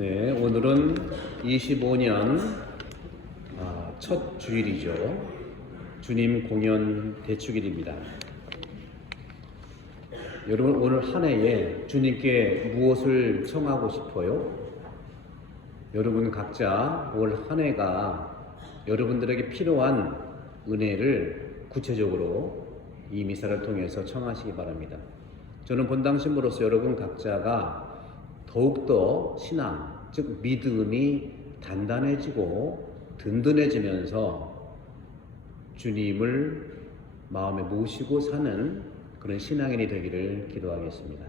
네, 오늘은 25년 첫 주일이죠. 주님 공연 대축일입니다. 여러분, 오늘 한 해에 주님께 무엇을 청하고 싶어요? 여러분 각자 올 한 해가 여러분들에게 필요한 은혜를 구체적으로 이 미사를 통해서 청하시기 바랍니다. 저는 본당신부로서 여러분 각자가 더욱더 신앙, 즉 믿음이 단단해지고 든든해지면서 주님을 마음에 모시고 사는 그런 신앙인이 되기를 기도하겠습니다.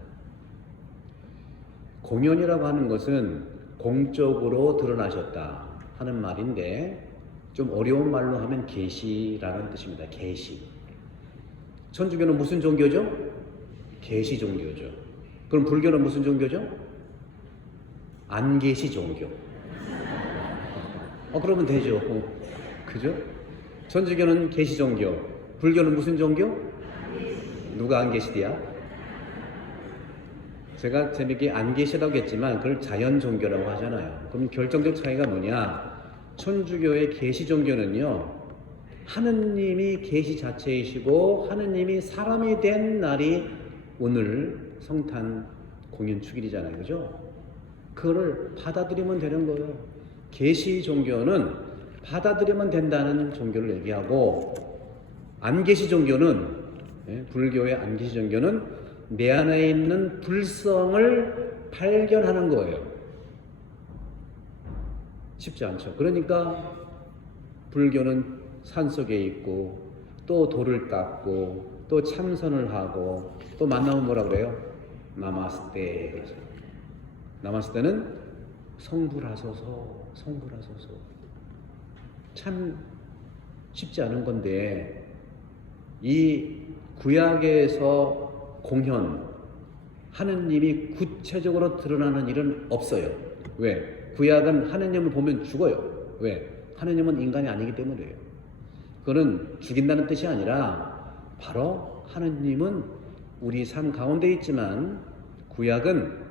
공연이라고 하는 것은 공적으로 드러나셨다 하는 말인데, 좀 어려운 말로 하면 계시라는 뜻입니다. 계시. 천주교는 무슨 종교죠? 계시 종교죠. 그럼 불교는 무슨 종교죠? 안계시 종교. 그러면 되죠. 그죠? 천주교는 계시 종교, 불교는 무슨 종교? 누가 안계시디야? 제가 재밌게 안계시라고 했지만 그걸 자연 종교라고 하잖아요. 그럼 결정적 차이가 뭐냐? 천주교의 계시 종교는요, 하느님이 계시 자체이시고 하느님이 사람이 된 날이 오늘 성탄 공연 축일이잖아요. 그죠? 그거를 받아들이면 되는 거예요. 계시 종교는 받아들이면 된다는 종교를 얘기하고, 안계시 종교는, 불교의 안계시 종교는 내 안에 있는 불성을 발견하는 거예요. 쉽지 않죠. 그러니까 불교는 산속에 있고, 또 돌을 닦고, 또 참선을 하고, 또 만나면 뭐라 그래요? 나마스테. 나마스테는 성불하소서, 성불하소서. 참 쉽지 않은 건데, 이 구약에서 공연, 하느님이 구체적으로 드러나는 일은 없어요. 왜? 구약은 하느님을 보면 죽어요. 왜? 하느님은 인간이 아니기 때문이에요. 그거는 죽인다는 뜻이 아니라 바로 하느님은 우리 삶 가운데 있지만, 구약은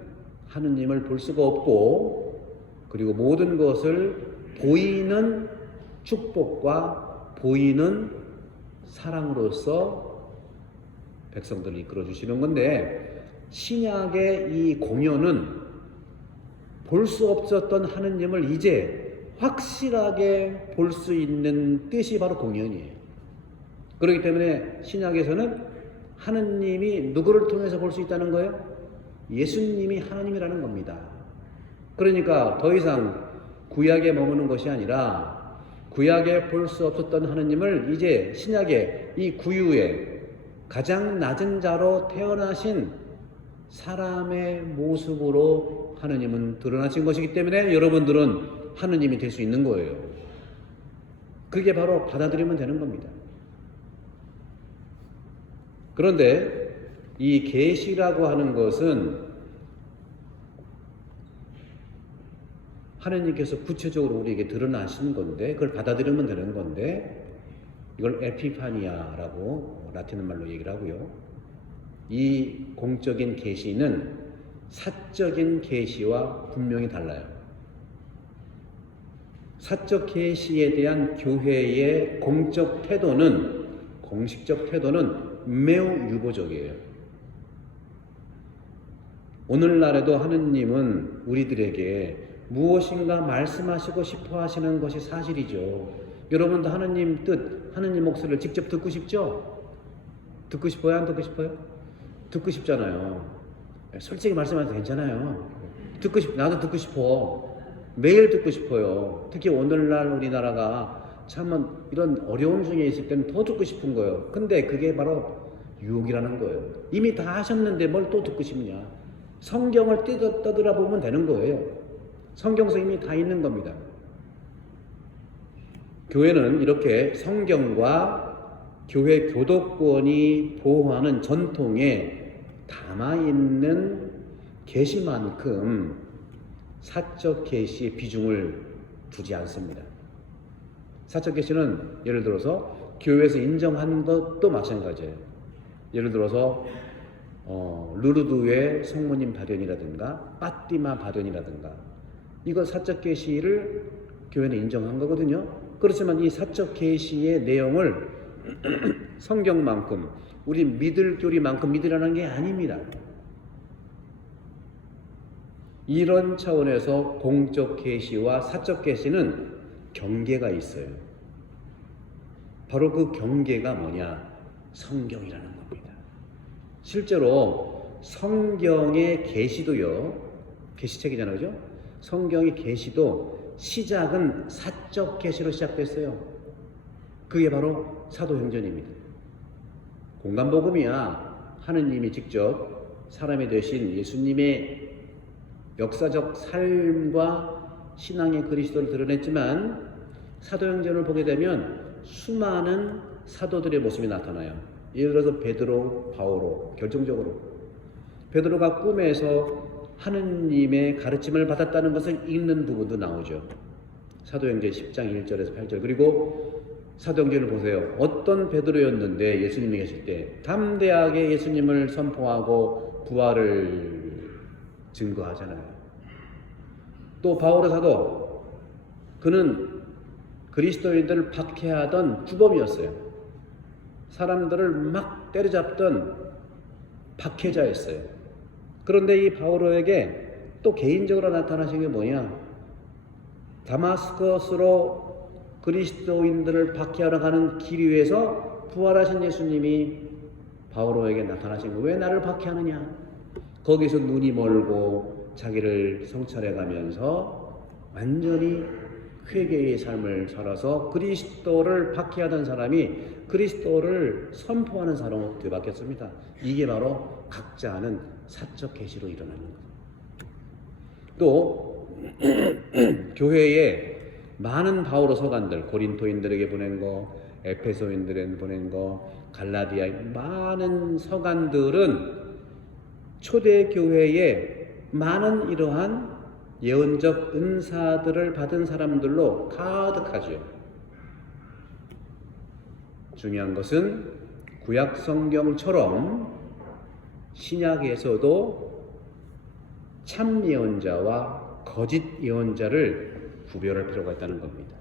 하느님을 볼 수가 없고, 그리고 모든 것을 보이는 축복과 보이는 사랑으로서 백성들을 이끌어 주시는 건데, 신약의 이 공연은 볼 수 없었던 하느님을 이제 확실하게 볼 수 있는 뜻이 바로 공연이에요. 그렇기 때문에 신약에서는 하느님이 누구를 통해서 볼 수 있다는 거예요? 예수님이 하나님이라는 겁니다. 그러니까 더 이상 구약에 머무는 것이 아니라, 구약에 볼 수 없었던 하느님을 이제 신약의 이 구유의 가장 낮은 자로 태어나신 사람의 모습으로 하느님은 드러나신 것이기 때문에 여러분들은 하느님이 될 수 있는 거예요. 그게 바로 받아들이면 되는 겁니다. 그런데 이 계시라고 하는 것은 하느님께서 구체적으로 우리에게 드러나신 건데, 그걸 받아들이면 되는 건데, 이걸 에피파니아라고 라틴어 말로 얘기를 하고요. 이 공적인 계시는 사적인 계시와 분명히 달라요. 사적 계시에 대한 교회의 공적 태도는, 공식적 태도는 매우 유보적이에요. 오늘날에도 하느님은 우리들에게 무엇인가 말씀하시고 싶어 하시는 것이 사실이죠. 여러분도 하느님 뜻, 하느님 목소리를 직접 듣고 싶죠? 듣고 싶어요? 안 듣고 싶어요? 듣고 싶잖아요. 솔직히 말씀하셔도 괜찮아요. 나도 듣고 싶어. 매일 듣고 싶어요. 특히 오늘날 우리나라가 참 이런 어려움 중에 있을 때는 더 듣고 싶은 거예요. 근데 그게 바로 유혹이라는 거예요. 이미 다 하셨는데 뭘 또 듣고 싶냐? 성경을 떠들어보면 되는 거예요. 성경서 이미 다 있는 겁니다. 교회는 이렇게 성경과 교회 교도권이 보호하는 전통에 담아있는 계시만큼 사적 계시의 비중을 두지 않습니다. 사적 계시는 예를 들어서 교회에서 인정한 것도 마찬가지예요. 예를 들어서 루르드의 성모님 발현이라든가 빠띠마 발현이라든가 이거 사적 계시를 교회는 인정한 거거든요. 그렇지만 이 사적 계시의 내용을 성경만큼 우리 믿을 교리만큼 믿으라는 게 아닙니다. 이런 차원에서 공적 계시와 사적 계시는 경계가 있어요. 바로 그 경계가 뭐냐? 성경이라는 겁니다. 실제로 성경의 계시도요, 계시책이잖아요, 그죠? 성경의 계시도 시작은 사적 계시로 시작됐어요. 그게 바로 사도행전입니다. 공간복음이야 하느님이 직접 사람이 되신 예수님의 역사적 삶과 신앙의 그리스도를 드러냈지만 사도행전을 보게 되면 수많은 사도들의 모습이 나타나요. 예를 들어서 베드로, 바오로, 결정적으로 베드로가 꿈에서 하느님의 가르침을 받았다는 것을 읽는 부분도 나오죠. 사도행전 10장 1절에서 8절. 그리고 사도행전을 보세요. 어떤 베드로였는데 예수님이 계실 때 담대하게 예수님을 선포하고 부활을 증거하잖아요. 또 바오로 사도, 그는 그리스도인들을 박해하던 주범이었어요. 사람들을 막 때려잡던 박해자였어요. 그런데 이 바오로에게 또 개인적으로 나타나신 게 뭐냐? 다마스커스로 그리스도인들을 박해하러 가는 길 위에서 부활하신 예수님이 바오로에게 나타나신 거. 왜 나를 박해하느냐? 거기서 눈이 멀고 자기를 성찰해 가면서 완전히 회개의 삶을 살아서 그리스도를 박해하던 사람이 그리스도를 선포하는 사람으로 되바뀌었습니다. 이게 바로 각자 아는 사적 계시로 일어나는 거예요. 또 교회에 많은 바오로 서간들, 고린토인들에게 보낸 거, 에페소인들에게 보낸 거, 갈라디아의 많은 서간들은 초대교회에 많은 이러한 예언적 은사들을 받은 사람들로 가득하죠. 중요한 것은 구약 성경처럼 신약에서도 참 예언자와 거짓 예언자를 구별할 필요가 있다는 겁니다.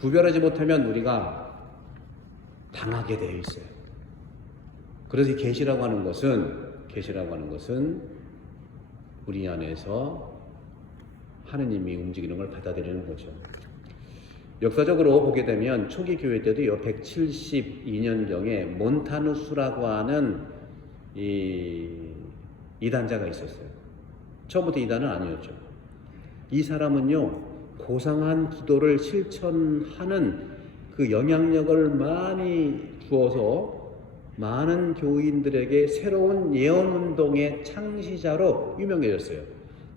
구별하지 못하면 우리가 당하게 되어 있어요. 그래서 이 계시라고 하는 것은 우리 안에서 하느님이 움직이는 걸 받아들이는 거죠. 역사적으로 보게 되면 초기 교회 때도요, 172년경에 몬타누스라고 하는 이단자가 있었어요. 처음부터 이단은 아니었죠. 이 사람은요, 고상한 기도를 실천하는 그 영향력을 많이 주어서 많은 교인들에게 새로운 예언운동의 창시자로 유명해졌어요.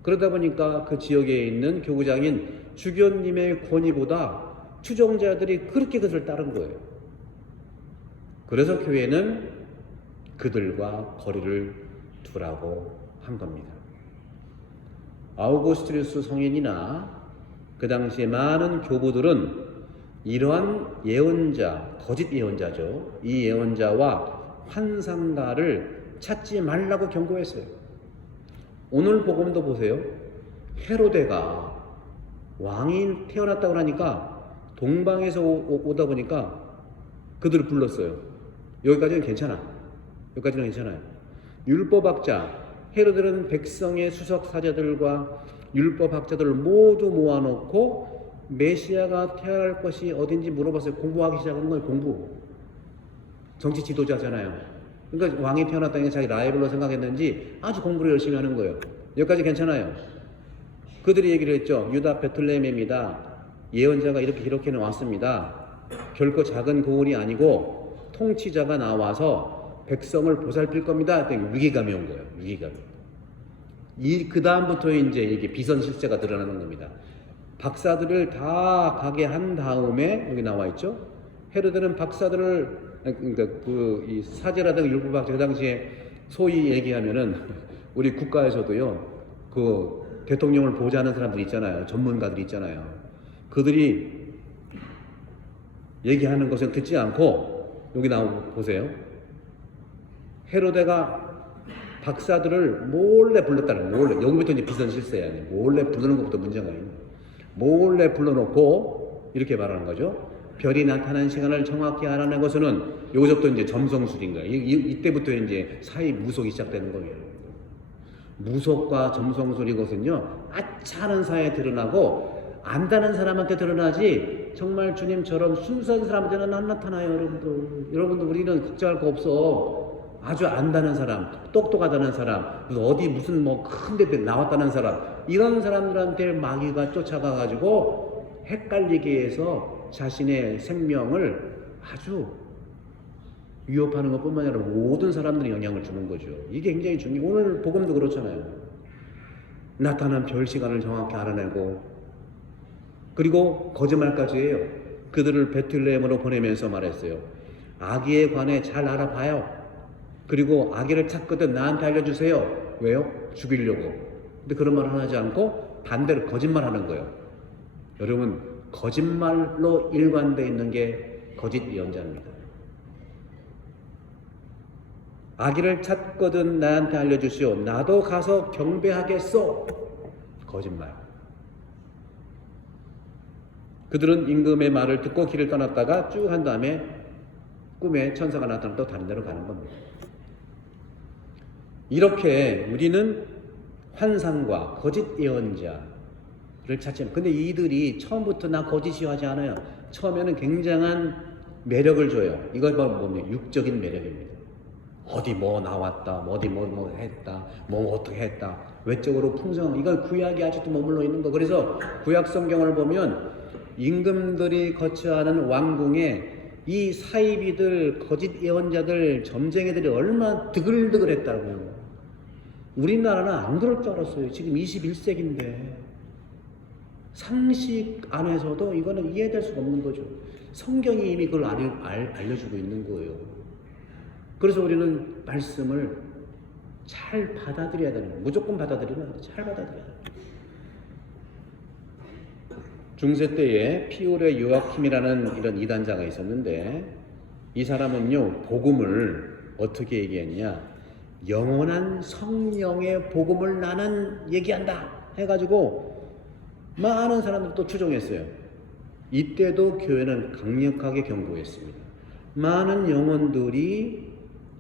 그러다 보니까 그 지역에 있는 교구장인 주교님의 권위보다 추종자들이 그렇게 그것을 따른 거예요. 그래서 교회는 그들과 거리를 두라고 한 겁니다. 아우구스티누스 성인이나 그 당시에 많은 교부들은 이러한 예언자, 거짓 예언자죠. 이 예언자와 환상가를 찾지 말라고 경고했어요. 오늘 복음도 보세요. 헤로데가 왕이 태어났다고 하니까 동방에서 오다 보니까 그들을 불렀어요. 여기까지는 괜찮아요. 율법학자, 헤로데는 백성의 수석 사제들과 율법학자들을 모두 모아놓고 메시아가 태어날 것이 어딘지 물어봤어요. 공부하기 시작하는 거예요. 공부. 정치 지도자잖아요. 그러니까 왕이 태어났다는 게 자기 라이벌로 생각했는지 아주 공부를 열심히 하는 거예요. 여기까지 괜찮아요. 그들이 얘기를 했죠. 유다 베틀레헴입니다. 예언자가 이렇게는 왔습니다. 결코 작은 고을이 아니고 통치자가 나와서 백성을 보살필 겁니다. 위기감이 온 거예요. 위기감이. 그 다음부터 이제 이게 비선 실세가 드러나는 겁니다. 박사들을 다 가게 한 다음에 여기 나와 있죠. 헤로데는 박사들을, 그러니까 이 사제라든가 율법학자, 그 당시에 소위 얘기하면은 우리 국가에서도요, 그 대통령을 보좌하는 사람들 있잖아요. 전문가들 있잖아요. 그들이 얘기하는 것을 듣지 않고 여기 보세요. 헤로데가 박사들을 몰래 불렀다는 거예요. 몰래. 여기부터 이제 비선 실세야. 몰래 부르는 것부터 문제가 있는 거예요. 몰래 불러놓고 이렇게 말하는 거죠. 별이 나타난 시간을 정확히 알아내고서는 여기서부터 이제 점성술인 거예요. 이때부터 이제 사이 무속이 시작되는 거예요. 무속과 점성술 이것은요, 아차하는 사이에 드러나고 안다는 사람한테 드러나지 정말 주님처럼 순수한 사람한테는 안 나타나요. 여러분들 우리는 걱정할 거 없어. 아주 안다는 사람, 똑똑하다는 사람, 무슨 뭐 큰 데 나왔다는 사람, 이런 사람들한테 마귀가 쫓아가가지고 헷갈리게 해서 자신의 생명을 아주 위협하는 것뿐만 아니라 모든 사람들이 영향을 주는 거죠. 이게 굉장히 중요해요. 오늘 복음도 그렇잖아요. 나타난 별 시간을 정확히 알아내고, 그리고 거짓말까지 해요. 그들을 베틀레헴으로 보내면서 말했어요. 아기에 관해 잘 알아봐요. 그리고 아기를 찾거든 나한테 알려주세요. 왜요? 죽이려고. 근데 그런 말을 하지 않고 반대로 거짓말하는 거예요. 여러분, 거짓말로 일관되어 있는 게 거짓 예언자입니다. 아기를 찾거든 나한테 알려주시오. 나도 가서 경배하겠소. 거짓말. 그들은 임금의 말을 듣고 길을 떠났다가 쭉 한 다음에 꿈에 천사가 나타나 또 다른 데로 가는 겁니다. 이렇게 우리는 환상과 거짓 예언자를 찾지만, 근데 이들이 처음부터 나 거짓이요 하지 않아요. 처음에는 굉장한 매력을 줘요. 이걸 보면 육적인 매력입니다. 어디 뭐 나왔다, 어디 뭐 했다, 뭐 어떻게 했다, 외적으로 풍성. 이건 구약이 아직도 머물러 있는 거. 그래서 구약 성경을 보면 임금들이 거처하는 왕궁에 이 사이비들, 거짓 예언자들, 점쟁이들이 얼마나 드글드글했다고요. 우리나라는 안 그럴 줄 알았어요. 지금 21세기인데 상식 안에서도 이거는 이해될 수가 없는 거죠. 성경이 이미 그걸 알려주고 있는 거예요. 그래서 우리는 말씀을 잘 받아들여야 되는 거예요. 무조건 받아들이면 안 돼. 잘 받아들여야 돼요. 중세 때에 피오레 요아킴이라는 이런 이단자가 있었는데, 이 사람은요, 복음을 어떻게 얘기했냐, 영원한 성령의 복음을 나는 얘기한다 해가지고 많은 사람들이 또 추종했어요. 이때도 교회는 강력하게 경고했습니다. 많은 영혼들이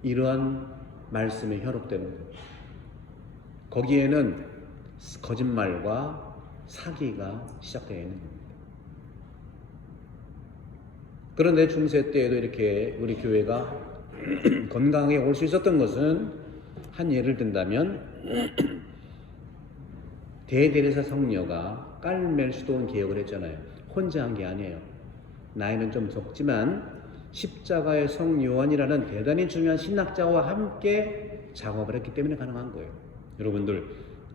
이러한 말씀에 현혹되는 거예요. 거기에는 거짓말과 사기가 시작되어 있는 겁니다. 그런데 중세 때에도 이렇게 우리 교회가 건강하게 올 수 있었던 것은, 한 예를 든다면 대데레사 성녀가 깔멜 수도원 개혁을 했잖아요. 혼자 한 게 아니에요. 나이는 좀 적지만 십자가의 성 요한이라는 대단히 중요한 신학자와 함께 작업을 했기 때문에 가능한 거예요. 여러분들,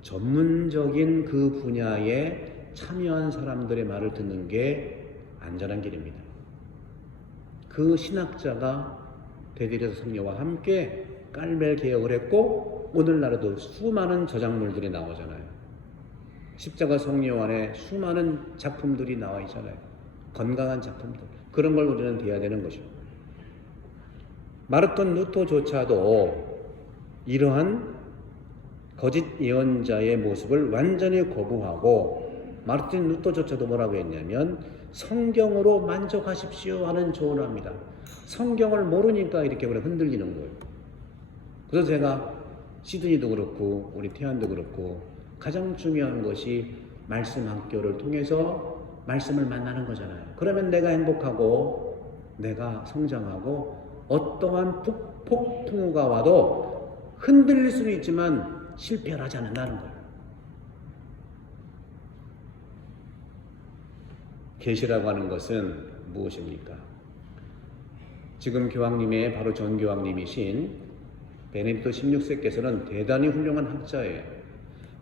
전문적인 그 분야에 참여한 사람들의 말을 듣는 게 안전한 길입니다. 그 신학자가 대데레사 성녀와 함께 깔멜 개혁을 했고, 오늘날에도 수많은 저작물들이 나오잖아요. 십자가 성녀안에 수많은 작품들이 나와 있잖아요. 건강한 작품들. 그런 걸 우리는 돼야 되는 것이죠. 마르틴 루터조차도 이러한 거짓 예언자의 모습을 완전히 거부하고, 마르틴 루터조차도 뭐라고 했냐면 성경으로 만족하십시오 하는 조언을 합니다. 성경을 모르니까 이렇게 흔들리는 거예요. 그래서 제가 시드니도 그렇고 우리 태안도 그렇고 가장 중요한 것이 말씀 학교를 통해서 말씀을 만나는 거잖아요. 그러면 내가 행복하고 내가 성장하고 어떠한 폭풍우가 와도 흔들릴 수는 있지만 실패를 하지 않는다는 거예요. 계시라고 하는 것은 무엇입니까? 지금 교황님의 바로 전 교황님이신 베네딕토 16세께서는 대단히 훌륭한 학자예요.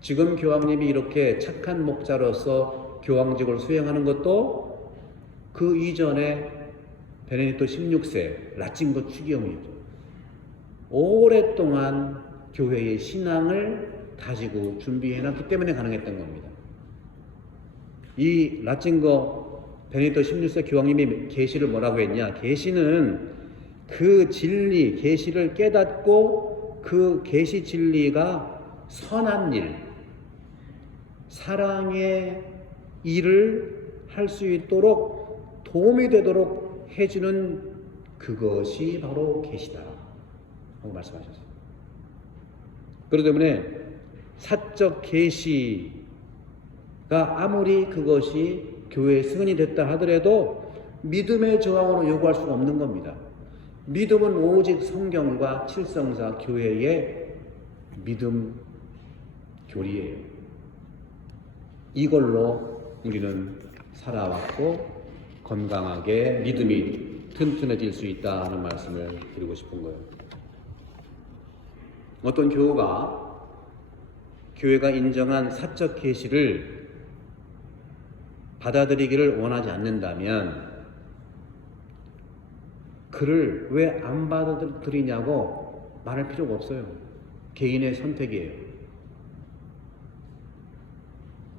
지금 교황님이 이렇게 착한 목자로서 교황직을 수행하는 것도 그 이전에 베네딕토 16세 라틴고 추기경이죠. 오랫동안 교회의 신앙을 다지고 준비해놨기 때문에 가능했던 겁니다. 이 라틴거 베네딕토 16세 교황님이 계시를 뭐라고 했냐? 계시는 그 진리, 계시를 깨닫고 그 계시 진리가 선한 일, 사랑의 일을 할 수 있도록 도움이 되도록 해주는 그것이 바로 계시다 하고 말씀하셨어요. 그렇기 때문에 사적 계시가 아무리 그것이 교회의 승인이 됐다 하더라도 믿음의 저항으로 요구할 수가 없는 겁니다. 믿음은 오직 성경과 칠성사 교회의 믿음 교리예요. 이걸로 우리는 살아왔고 건강하게 믿음이 튼튼해질 수 있다는 말씀을 드리고 싶은 거예요. 어떤 교회가 인정한 사적 계시를 받아들이기를 원하지 않는다면 그를 왜 안 받아들이냐고 말할 필요가 없어요. 개인의 선택이에요.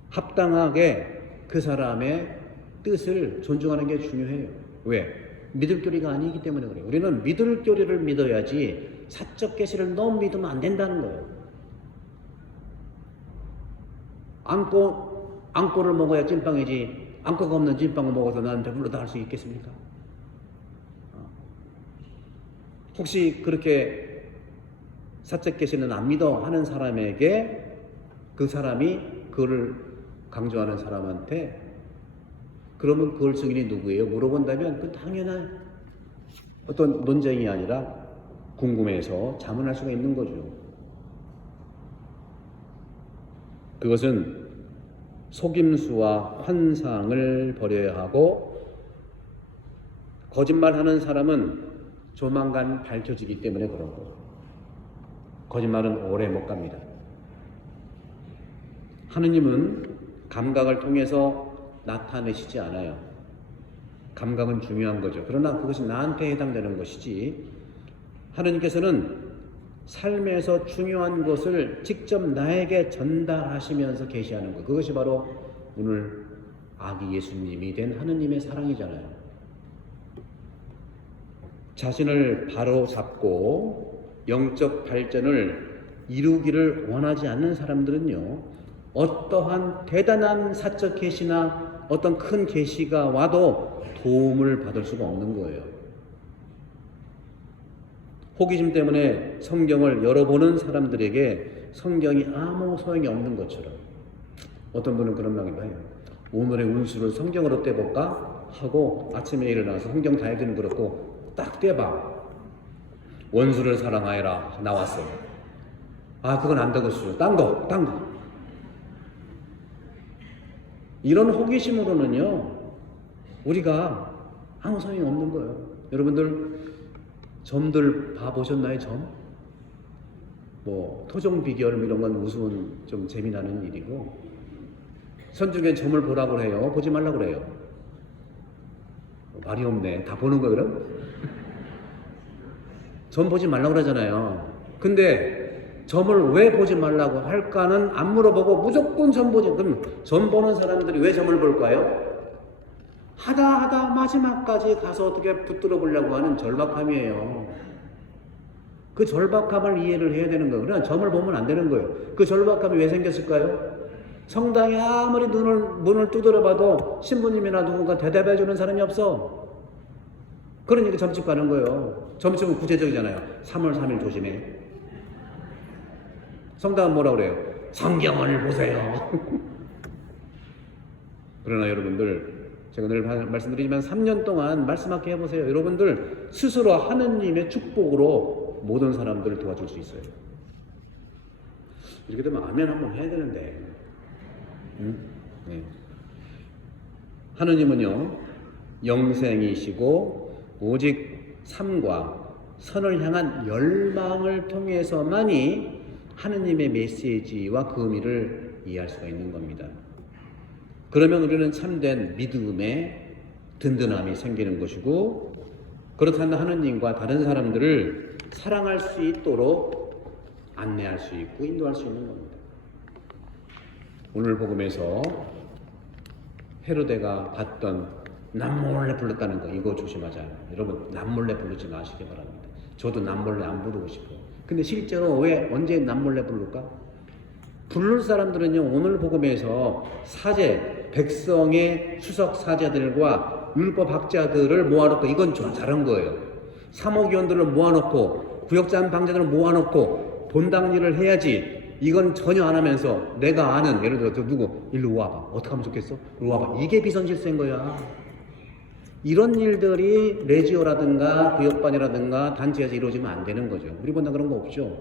합당하게 그 사람의 뜻을 존중하는 게 중요해요. 왜? 믿을 교리가 아니기 때문에 그래요. 우리는 믿을 교리를 믿어야지 사적 계시를 너무 믿으면 안 된다는 거예요. 안고를 먹어야 찐빵이지 안고가 없는 찐빵을 먹어서 나는 배불러다 할 수 있겠습니까? 혹시 그렇게 사적 계시는 안 믿어 하는 사람에게 그 사람이 그를 강조하는 사람한테 그러면 그걸 증인이 누구예요? 물어본다면 그 당연한 어떤 논쟁이 아니라 궁금해서 자문할 수가 있는 거죠. 그것은 속임수와 환상을 버려야 하고 거짓말하는 사람은 조만간 밝혀지기 때문에 그런 거예요. 거짓말은 오래 못 갑니다. 하느님은 감각을 통해서 나타내시지 않아요. 감각은 중요한 거죠. 그러나 그것이 나한테 해당되는 것이지 하느님께서는 삶에서 중요한 것을 직접 나에게 전달하시면서 계시하는 것. 그것이 바로 오늘 아기 예수님이 된 하느님의 사랑이잖아요. 자신을 바로 잡고 영적 발전을 이루기를 원하지 않는 사람들은요, 어떠한 대단한 사적 계시나 어떤 큰 계시가 와도 도움을 받을 수가 없는 거예요. 호기심 때문에 성경을 열어보는 사람들에게 성경이 아무 소용이 없는 것처럼 어떤 분은 그런 말을 해요. 오늘의 운수를 성경으로 떼볼까? 하고 아침에 일어나서 성경 다 읽기는 그렇고 딱 떼봐. 원수를 사랑하여라 나왔어요. 아 그건 안 되겠어요. 딴 거. 이런 호기심으로는요 우리가 아무 소용이 없는 거예요. 여러분들 점들 봐보셨나요? 점? 뭐 토종 비결 이런 건 우스운 좀 재미나는 일이고 선중에 점을 보라고 해요. 보지 말라고 그래요. 말이 없네. 다 보는 거예요 그럼? 점 보지 말라고 그러잖아요. 근데 점을 왜 보지 말라고 할까는 안 물어보고 무조건 점 보지. 그럼 점 보는 사람들이 왜 점을 볼까요? 하다 마지막까지 가서 어떻게 붙들어 보려고 하는 절박함이에요. 그 절박함을 이해를 해야 되는 거예요. 그러나 점을 보면 안 되는 거예요. 그 절박함이 왜 생겼을까요? 성당에 아무리 문을 두드려 봐도 신부님이나 누군가 대답해 주는 사람이 없어. 그러니까 점집 가는 거예요. 점집은 구체적이잖아요. 3월 3일 조심해. 성당은 뭐라고 그래요? 성경을 보세요. 그러나 여러분들 제가 늘 말씀드리지만 3년 동안 말씀하게 해보세요. 여러분들 스스로 하느님의 축복으로 모든 사람들을 도와줄 수 있어요. 이렇게 되면 아멘 한번 해야 되는데 네. 하느님은요 영생이시고 오직 삶과 선을 향한 열망을 통해서만이 하느님의 메시지와 그 의미를 이해할 수가 있는 겁니다. 그러면 우리는 참된 믿음의 든든함이 생기는 것이고 그렇다면 하느님과 다른 사람들을 사랑할 수 있도록 안내할 수 있고 인도할 수 있는 겁니다. 오늘 복음에서 헤로데가 봤던 남몰래 불렀다는 거 이거 조심하자. 여러분 남몰래 부르지 마시기 바랍니다. 저도 남몰래 안 부르고 싶어요. 근데 실제로 왜 언제 남몰래 부를까? 부를 사람들은요, 오늘 복음에서 사제, 백성의 수석 사제들과 율법 학자들을 모아놓고, 이건 좀 잘한 거예요. 사목위원들을 모아놓고, 구역장 방자들을 모아놓고 본당 일을 해야지, 이건 전혀 안 하면서 내가 아는, 예를 들어 누구 일로 와봐, 어떻게 하면 좋겠어? 일로 와봐. 이게 비선실세인 거야. 이런 일들이 레지오라든가 구역반이라든가 단체에서 이루어지면 안 되는 거죠. 우리 본당 그런 거 없죠.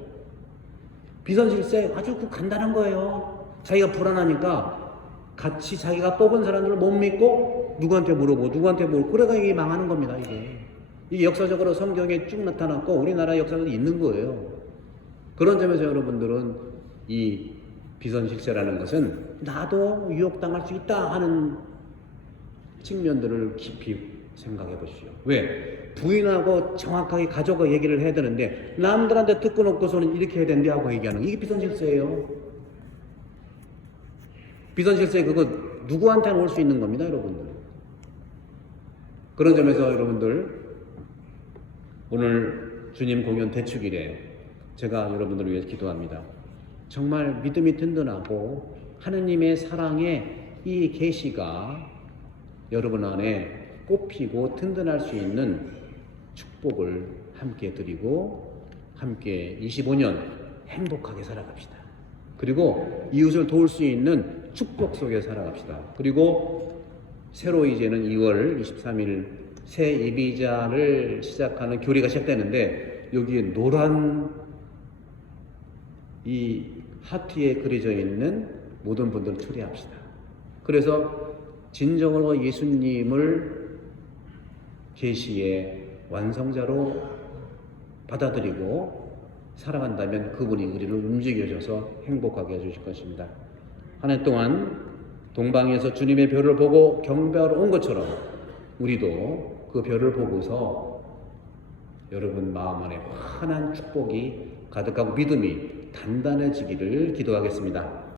비선실세 아주 간단한 거예요. 자기가 불안하니까 같이 자기가 뽑은 사람들을 못 믿고 누구한테 물어보고 누구한테 물어보고, 그래가 이게 망하는 겁니다. 이게 역사적으로 성경에 쭉 나타났고 우리나라 역사도 있는 거예요. 그런 점에서 여러분들은 이 비선실세라는 것은 나도 유혹당할 수 있다 하는 측면들을 깊이 생각해 보시오. 왜? 부인하고 정확하게 가족과 얘기를 해야 되는데 남들한테 듣고 놓고서는 이렇게 해야 된대 하고 얘기하는, 이게 비선실세예요. 비선실세 그거 누구한테는 올 수 있는 겁니다, 여러분들. 그런 점에서 여러분들 오늘 주님 공연 대축일에 제가 여러분들을 위해서 기도합니다. 정말 믿음이 든든하고 하느님의 사랑의 이 계시가 여러분 안에 꽃피고 든든할 수 있는 축복을 함께 드리고 함께 25년 행복하게 살아갑시다. 그리고 이웃을 도울 수 있는 축복 속에 살아갑시다. 그리고 새로 이제는 2월 23일 새 예비자를 시작하는 교리가 시작되는데 여기에 노란 이 하트에 그려져 있는 모든 분들을 초대합시다. 그래서 진정으로 예수님을 계시의 완성자로 받아들이고 살아간다면 그분이 우리를 움직여줘서 행복하게 해주실 것입니다. 한 해 동안 동방에서 주님의 별을 보고 경배하러 온 것처럼 우리도 그 별을 보고서 여러분 마음 안에 환한 축복이 가득하고 믿음이 단단해지기를 기도하겠습니다.